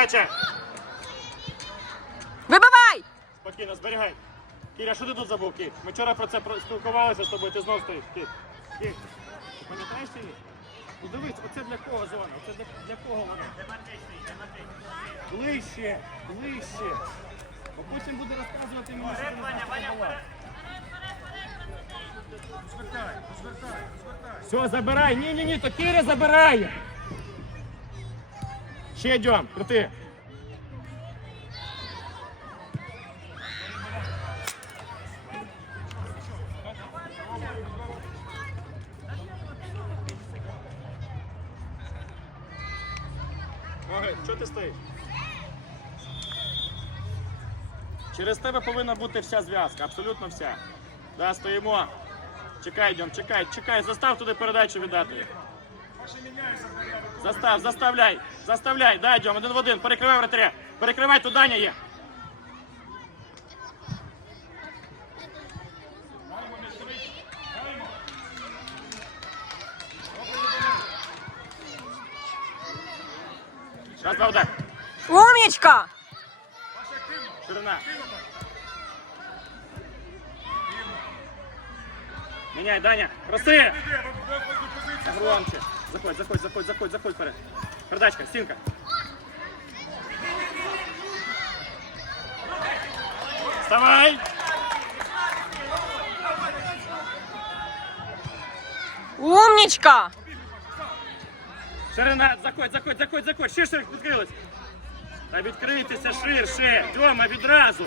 Подача. Вибивай! Спокійно, зберігай. Кіря, що ти тут забув, Кір? Ми вчора про це спілкувалися з тобою, ти знов стоїш. Кір. Кір. Пам'ятаєш чи ні? Ну дивись, оце для кого зона? Оце для, для кого вона? Ближче, ближче. Бо потім буде розказувати мені, що ти. Звертай, звертай, звертай. Все, забирай. Ні, ні, ні, то Кіря забирає. Ще йдем, крути. Що ти стоїш? Через тебе повинна бути вся зв'язка, абсолютно вся. Да, стоїмо. Чекай, йдем, чекай, чекай, застав туди передачу віддати. Застав, заставляй, заставляй, да, йдем, один в один, перекривай вратаря. Перекривай, тут Даня є. Раз, два, удар. Умнічка! Ширина. Меняй, Даня. Позицію. Громче. Заходь, заходь, заходь, заходь, заходь вперед. Передачка, стінка. Вставай! Умнічка! Ширина, заходь, заходь, заходь, заходь. Ширше відкрилась. Та відкрийтеся ширше. Тьома, відразу.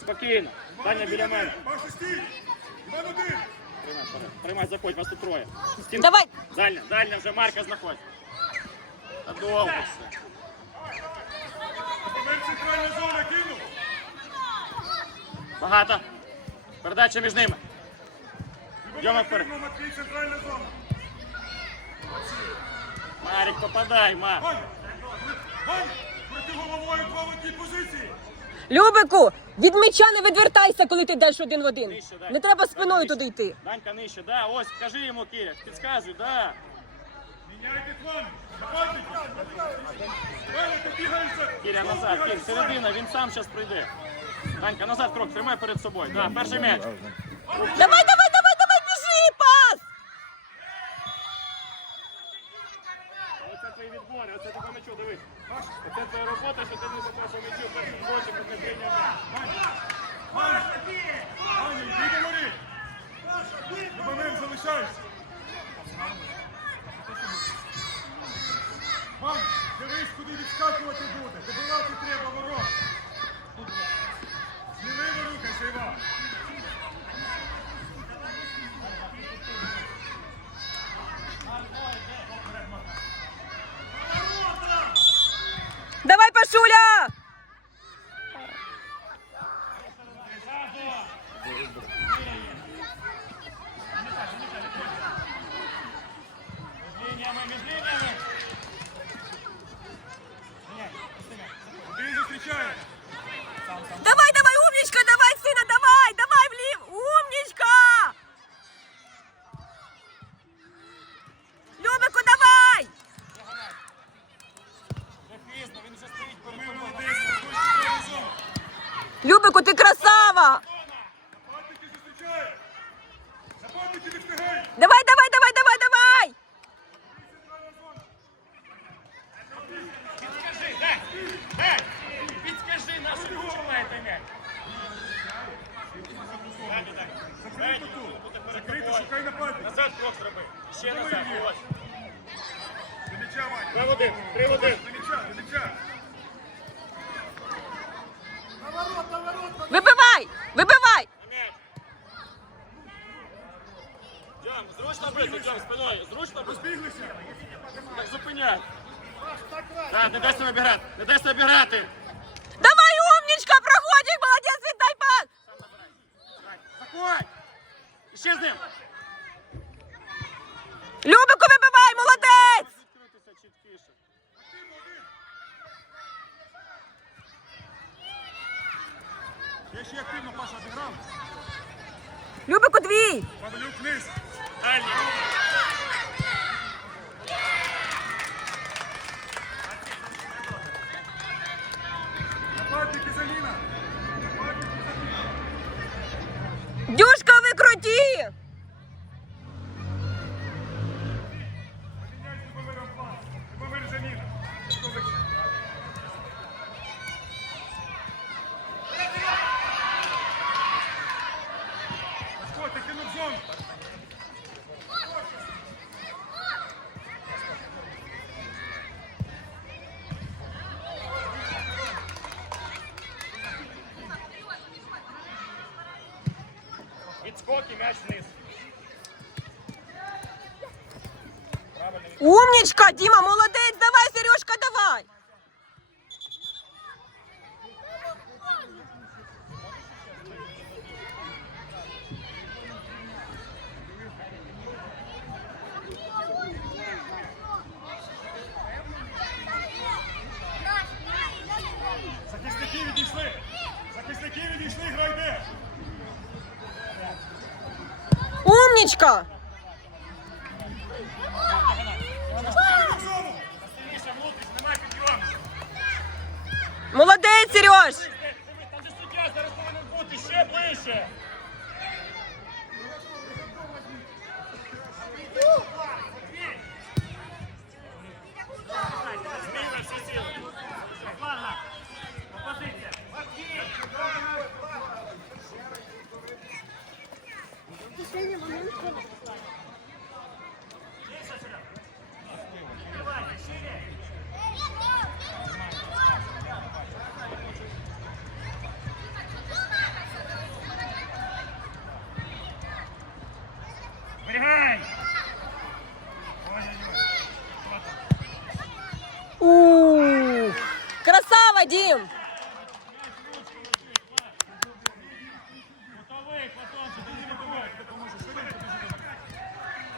Спокійно. Даня біля мене. Паша, стій! Іван один! Тримай, заходь, вас тут троє. Стінка. Давай! Дальня, дальня вже Марка знаходить. Та довго все. Кинув! Багато. Передача між ними. Йдемо вперед. Матвій, центральна зона! Марик, попадай, Марк. Ваня! Ваня! Проти головою два в одній позиції! Любику, від меча не відвертайся, коли ти йдеш один в один. Нижче, дай. Не треба спиною Нижче. туди йти. Данька нижче, да, ось, кажи йому, Кіря, підказуй, да. Міняйте план! Кіря назад, Кір, середина, він сам зараз прийде. Данька, назад крок, тримай перед собою. Да, перший м'яч. Давай, давай, біжи, пас! Оце твої відбори, оце ти по дивись. Оце твоя робота, що ти не попав по м'ячу, перший бросик, не прийняв. Ваня! Ваня, йди до гори! Любомир, залишайся! Ваня, дивись, куди відскакувати буде! Добивати треба ворот! Сміливо рухайся, Іван! Давай, Пашуля! Лініями, між лініями. Андрій зустрічає! Давай, давай, умнічка, давай, сина, давай, давай, влів! Умнічка! Любику, давай! Вже пізно, він вже стоїть перед Мимо тобою. один, центральна зона! Любику, ти красава! Нападники зустрічають! Нападники не встигають! Давай, давай, давай, давай, давай! Центральна зона! Підскажи, дай, дай, підскажи нашу відчуваєте м'яч. Далі, далі. Закрито тут! Закрито, шукай нападника! Назад крок зроби. Ще назад, ось. До м'яча, Ваня! Два в один, три в один. Вибивай! Вибивай! Дьом, зручно бити, Дьом, спиною. Зручно бити. Так зупиняй. Так, не дай себе обіграти. Не дай себе обіграти. Давай, умнічка, проходик, молодець, віддай пас! Заходь. Ще з ним. Любику, вибивай, молодець! Відкритися чіткіше. Я ще активно, Паша, обіграв! Любику, твій! Павлюк вниз! Далі. Боки, м'яч вниз. Правильно. Умничка, Діма, молодець, давай, Сережка, давай. Захисники відійшли! Захисники відійшли, гра йде! Умничка. В зону! Сильніше внутрі, немає підйому. Молодець, Сереж. Дивись, Там же суддя зараз повинен бути ще ближче. Зміна всі сили. Ладно. Опозиція. Зберігай! Ой-ой-ой. Що там? Ух. Красава, Дім. Готовий, Платончик, ти не вибивай.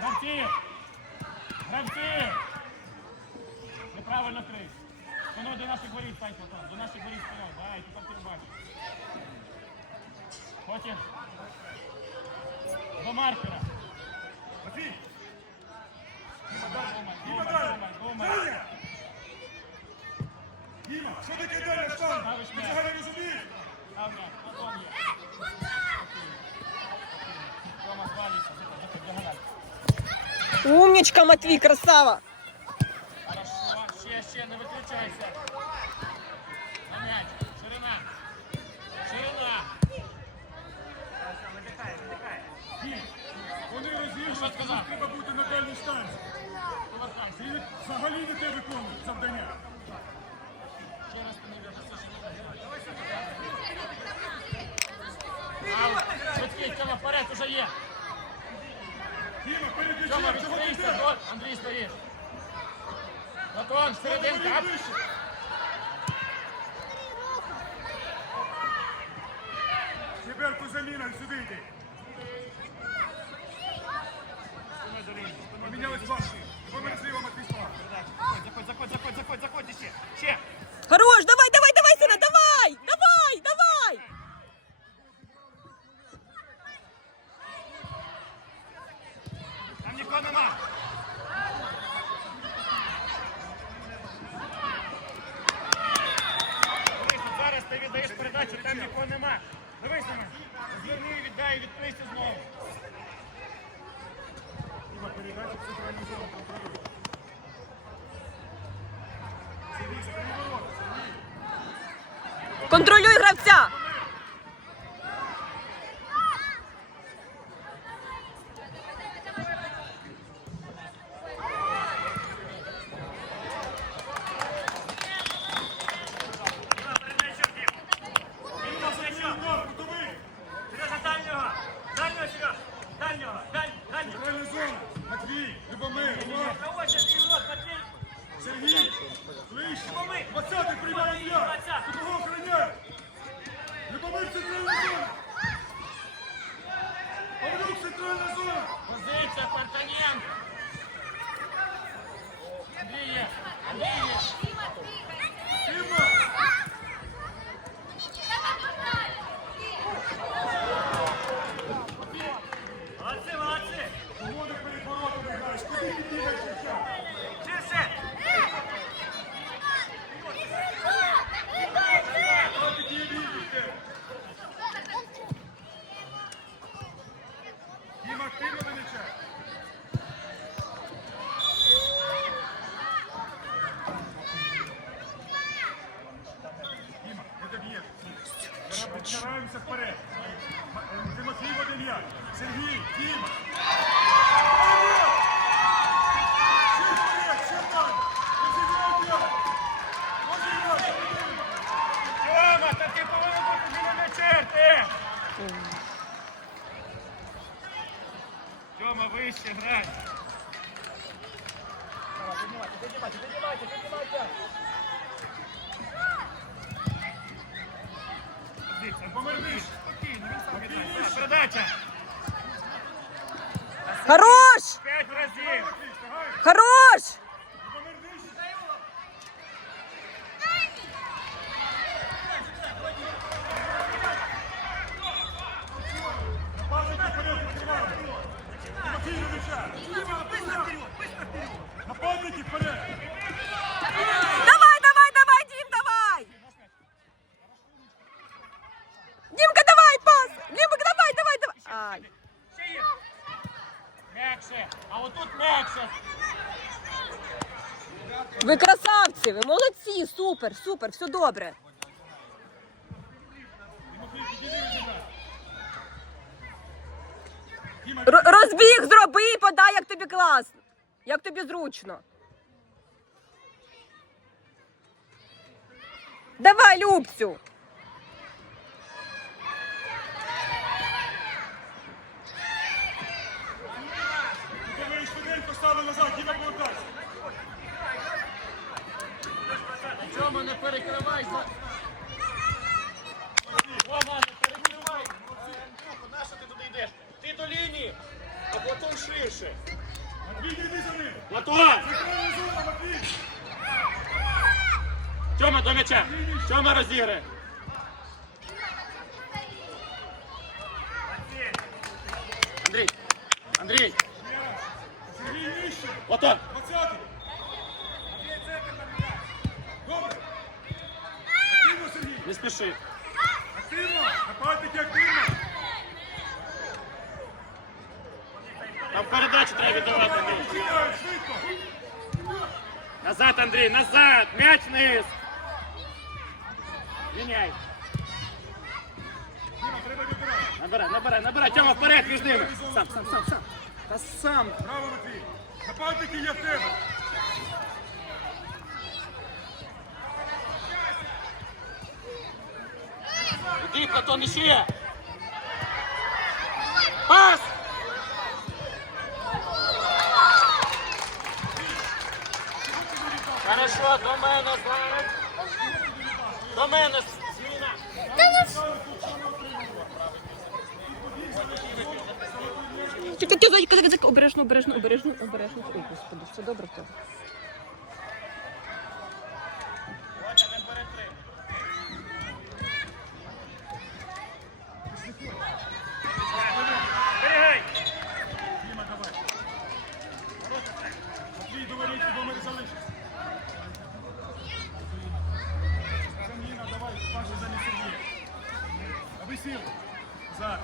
Гравці! Гравці! Неправильно крий. Спиною до наших воріт, стань, Платон. До наших воріт спиною. Давай, ти бачиш. Потім. До маркера. Матвій! Думай, Далі! Далі! Діма, що далі, штан? Ставиш Ти взагалі м'яч. Платон є. Тома. Діагональ. Умничка, Матвій, красава. Хорошо, ще, ще, не виключайся. На м'яч, ширина. Ширина. Вони Що роз'їжджають, треба бути на дальній станції. Повертайся. Ти взагалі не те виконуєш завдання. Ще раз ти не. Аут. Швидкий, Тьома, вперед уже є. Діма, перед Тьома, відкрийся. Дон. Андрій стоїш. Платон, серединка. Сіберку заміна, сюди йди. Помінялись ваші. Помер зліва Матвій справа. Заходь, заходь, заходь, заходь, заходь ще. Ще. Хорош, давай, давай, давай, сина, давай. Давай, давай. Там нікого нема. Зараз ти віддаєш передачу, там нікого нема. Дивись на мене. Зверни, віддай, і знову. Контролюй гравця. Діма, закрий удар, готовий. Сережа, дальнього! Дальнього, Сереж! Дальнього! Даль, дальнього! Центральна зона. Матвій, Любомир, Роман, Проводься, ти рот, Матвій! Сергій, ближче. Любомир! Двадцятий приймає м'яч. Двадцятий. Кого охороняє? Любомир, центральна зона. Павлюк, центральна зона. Позиція, Партаненко! Андрій є! Андрій є! Діма, Молодці, молодці! кого ти перед воротами граєш? Куди ти бігаєш? Ширше! Хто такі бігайте? Діма, активно до м'яча. Діма, не доб'єш. Стараємося вперед. Тимофій Воден'як. Сергій. Розіграй. Тьома, повинен бути біля м'яча, ти! Тьома, вище грай. Повернись. Спокійно, він сам віддасть. Передача. Хорош! П'ять разів. Хорош! Повернись. Нападники вперед, відкривай. Тимофій до м'яча. Нападники вперед. Давай, давай, давай, Дім, давай! Дімка, давай, пас! Дімка, давай, давай, давай! Ай. Ще є. М'якше. А отут м'якше. Ви красавці, ви молодці, супер, супер, все добре. Р- розбіг зроби і подай, як тобі класно. Як тобі зручно. Давай, Любцю. Давай швиденько стави назад, Діма повертайся. Тьома, не перекривай. Рома, не перекривай. Андрюха, нащо ти туди йдеш? Ти до лінії, а Платон ширше. Матвій, йди за ним. Платон! Центральна зона, Матвій. Тьома до м'яча. Тьома розіграє. Андрій, Андрій, Сергій. Не спіши. Активно. Нападники активно. Там передачу треба віддавати. Назад, Андрій, назад! М'яч вниз! Міняй. Набирай, набирай, набирай. Тьома, вперед між ними. Сам, сам, сам, сам. Та сам. Браво, Матвій. Нападники є в тебе. Іди, Платон, іще. Пас! Хорошо, до мене зараз. До мене зміна. Чекай, зайка. обережно, обережно, обережно, обережно. Ой, господи, все добре в тебе. Берегай! Діма, давай. Матвій, до воріт, бо ми залишимося. Заміна, давай, Паша, замість Сергія. Аби сіл. Зараз.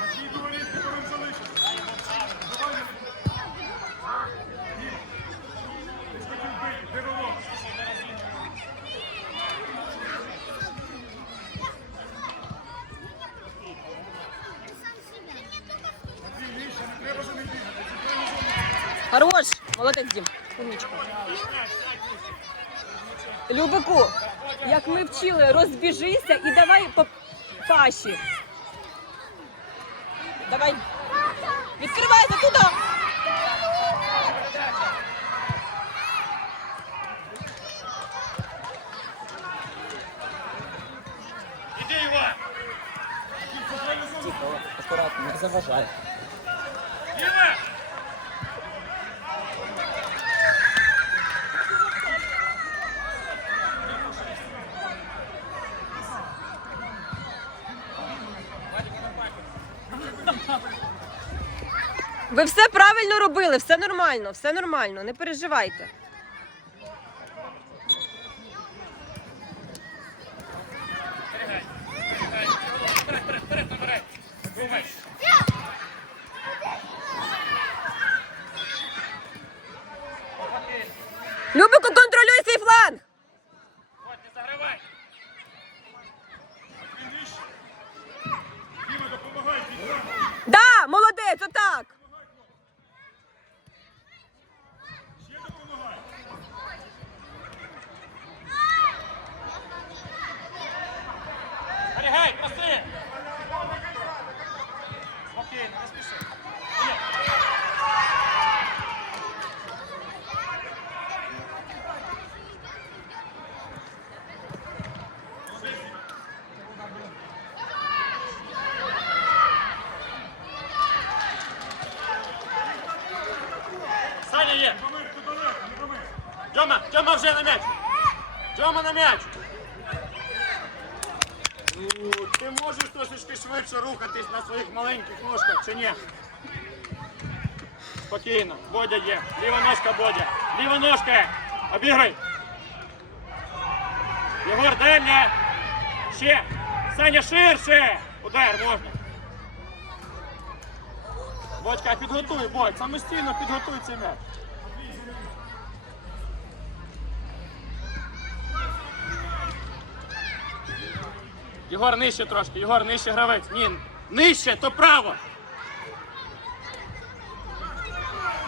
Матвій, до воріт, бо ми залишимося. Давай, Діма. Ти ж хотів бити, де волос? Матвій, нижче, не треба за ним бігати. Центральна зона. Хорош! Молодець, Дім. Умничка. Любику, як ми вчили, розбіжися і давай по паші. Давай. Відкривайся туди. Іди, Іван! Акуратно, не заважай. Іван! Ви все правильно робили, все нормально, все нормально, не переживайте. Любику, контролюй свій фланг! От, не загравай! Матвій, нижче. Діма, допомагай, підтримуй. Да, молодець, отак. Допомагай, хлопці. Саня є. Домир, ти далеко, не домир. Дьома на м'яч. Дьома на м'яч. Ну, Ти можеш трошечки швидше рухатись на своїх маленьких ножках чи ні? Спокійно. Бодя є. Ліва ножка, Бодя. Ліва ножка. Обіграй. Єгор, дальня. Ще. Саня, ширше. Удар можна. Бодька, підготуй, Бодь. Самостійно підготуй цей м'яч. Єгор нижче трошки, Єгор нижче гравець. Ні, нижче, то право.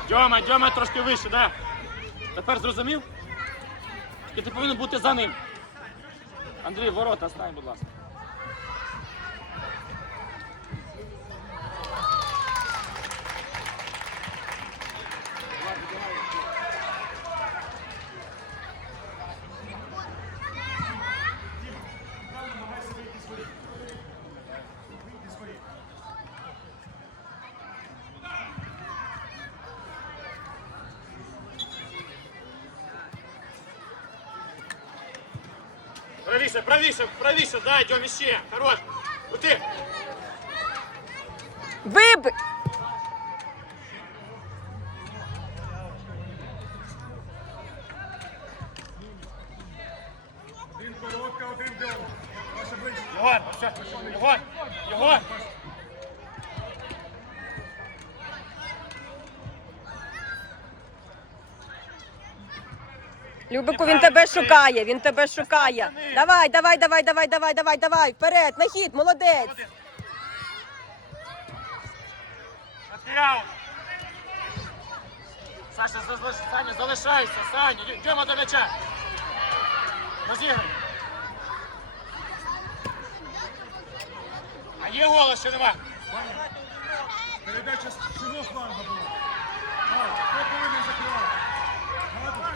Дьома, Дьома трошки вище, да. Тепер зрозумів? І ти повинен бути за ним. Андрій, ворота, стань, будь ласка. Правіше, правіше, дай, Дьомі ще. Хорош. Крути. Виб... Один коротка, один дьом. Ваша ближче. Єгор, все. Єгор, Єгор. Любику, він тебе шукає, він тебе шукає. Давай, давай, давай, давай, давай, давай, давай, вперед, на хід, молодець. Матеріал. Саша, Саня, залишайся, Саня. Дьома до м'яча. Розіграй. А є голос чи нема? Передача з чого фланга була? Хто повинен закривати? Гада.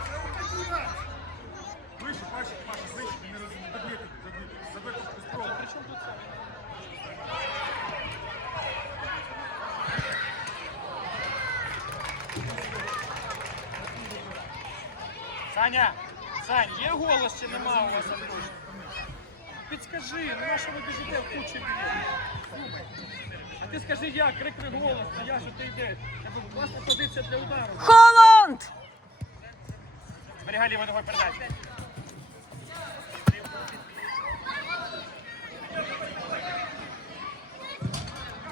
Вище, Паша, Паша, вище, ти не розумієш. Забити, забити, забити, спробуй. Саня, Сань, є голос чи нема у вас озвучки? Підскажи, ну на що ви біжите в кучі людей? А ти скажи як, крикни голос, а я що ти йдеш. Тебе класна позиція для удару. Холонд! Зберігай лівою ногою передачу.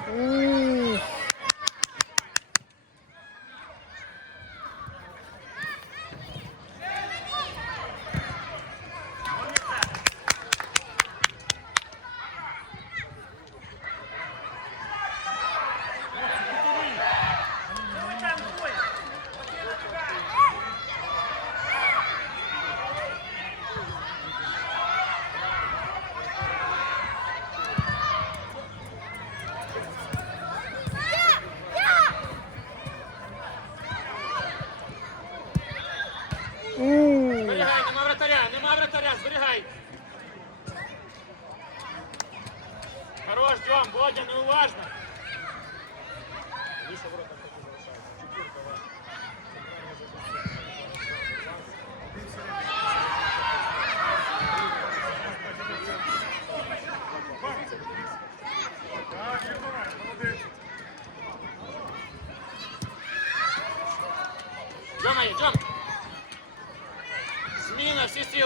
М. М. Зберігай, нема вратаря, нема вратаря, зберігай. Хорош, Дьом, Бодя, неуважно. Більше ворота поки залишається. Чотирка, ладно. Так, відбивай, молодець. Дьома є, Дьом. Зміна, всі.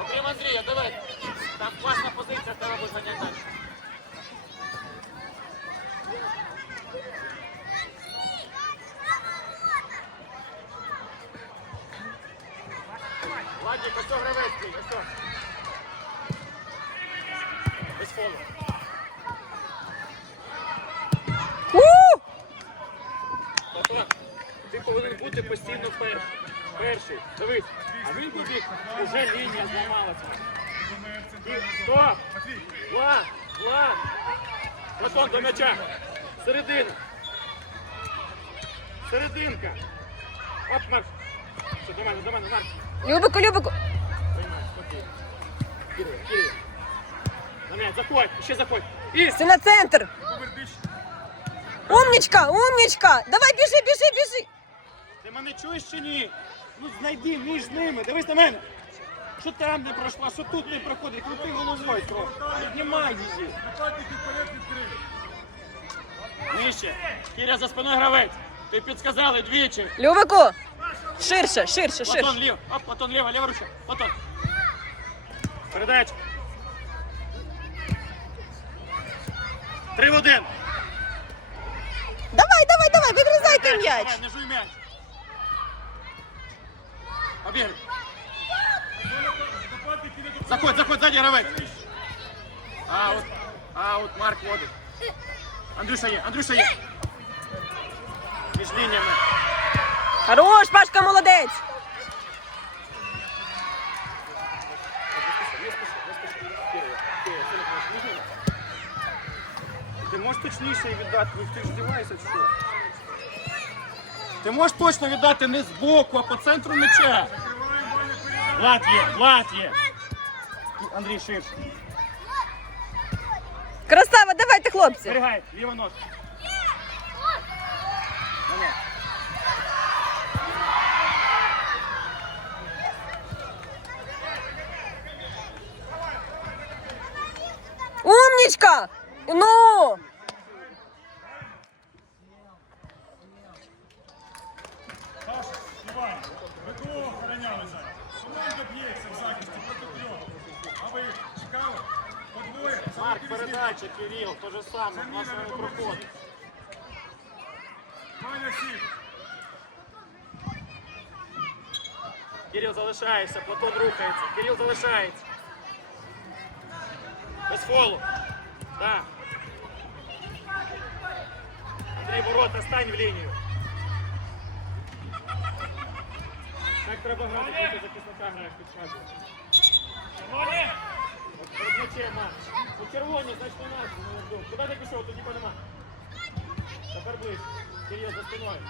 Окрім Андрія, давай. Там класна позиція, тебе буде заняття. Владик, ось цього гравець ось цього. Без фолу. Ти повинен бути постійно перший. Перший. Дивись. А він побіг, вже лінія зламалася. Стоп! Влад! Влад! Платон до м'яча. Середина. Серединка. Оп, Марк. Все, до мене, до мене, Марк. Любику, Любику. Приймай, спокійно. Кирил, Кирил. На м'яч, заходь, ще заходь. І Ти на центр. Умнічка, умнічка. Давай, біжи, біжи, біжи. ти мене чуєш чи ні? Ну знайди між ними, дивись на мене. Що там не пройшла, що тут не проходить, крути головою трохи. Піднімай її. Нижче. Кіря за спиною гравець. Ти підсказали двічі. Любику! Ширше, ширше, Платон ширше. ліво. Оп, Платон ліво, ліва рука. Платон. Передача. Три в один. Давай, давай, давай, вигризайте м'яч. Давай, не жуй м'яч. Не. Заходь, заходь, сзади гравець. Аут. Аут, Марк водить. Андрюша є, Андрюша є. Між лініями. Хорош, Пашка, молодець. Ти можеш точніше віддати, ти ж здіваєшся, чи що? Ти можеш точно віддати не збоку, а по центру м'яча. Влад є, Влад є. Андрій ширше. Красава, давайте, хлопці. Зберігай, ліва ножка. Давай. Умнічка! Ну! Саша, Іван, ви кого охороняли зараз? Команда б'ється в захисті проти трьох. А ви чекали? По двоє? Марк, Самі різні. Передача, Кирил, то же саме, в нашому проході. Маня сів. Кирил залишається, Платон рухається. Кирил залишається. Без фолу. Да. Андрій, ворота, стань в лінію. Так треба грати, коли захисника граєш під шагу. У червоні, значить у нас. не жду. Куди ти пішов? Тоді нема. Тепер ближче. Кирил за спиною.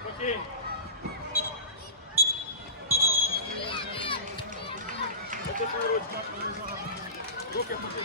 Спокійно. Руки опусти